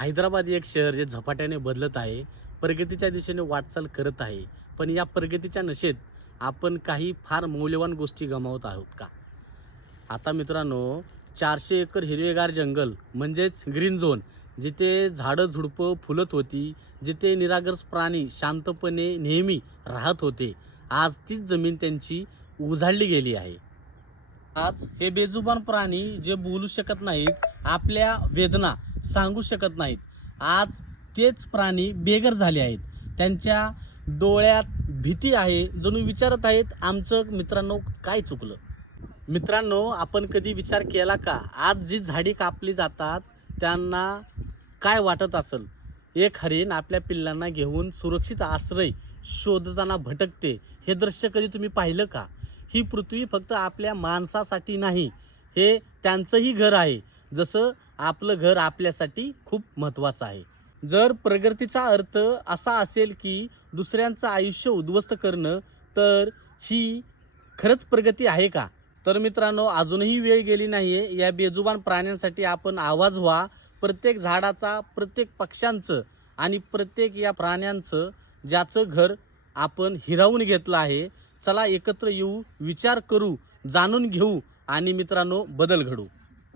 हैदराबाद एक शहर जे झपाट्याने बदलत आहे, प्रगतीच्या दिशेने वाटचाल करत आहे. पण या प्रगतीच्या नशेत आपण काही फार मौल्यवान गोष्टी गमावत आहोत का? आता मित्रांनो, 400 एकर हिरवेगार जंगल म्हणजेच ग्रीन झोन, जिथे झाडं झुडपं फुलत होती, जिथे निरागस प्राणी शांतपणे नेहमी राहत होते, आज तीच जमीन त्यांची उजाडली गेली आहे. आज हे बेजुबान प्राणी जे बोलू शकत नाहीत, आपल्या वेदना सांगू शकत नाहीत, आज तेच प्राणी बेघर झाले आहेत. त्यांच्या डोळ्यात भीती आहे, जणू विचारत आहेत, आमचं मित्रांनो काय चुकलं? मित्रांनो, आपण कधी विचार केला का, आज जी झाडी कापली जातात त्यांना काय वाटत असेल? एक हरीण आपल्या पिल्लांना घेऊन सुरक्षित आश्रय शोधताना भटकते, हे दृश्य कधी तुम्ही पाहिलं का? ही पृथ्वी फक्त आपल्या माणसासाठी नाही, हे त्यांचंही घर आहे, जसं आपलं घर आपल्यासाठी खूप महत्त्वाचं आहे. जर प्रगतीचा अर्थ असा असेल की दुसऱ्यांचं आयुष्य उद्ध्वस्त करणं, तर ही खरंच प्रगती आहे का? तर मित्रांनो, अजूनही वेळ गेली नाही आहे. या बेजुबान प्राण्यांसाठी आपण आवाज व्हा. प्रत्येक झाडाचा, प्रत्येक पक्ष्यांचं आणि प्रत्येक या प्राण्यांचं ज्याचं घर आपण हिरावून घेतलं आहे. चला एकत्र येऊ, विचार करू, जाणून घेऊ आणि मित्रांनो बदल घडू.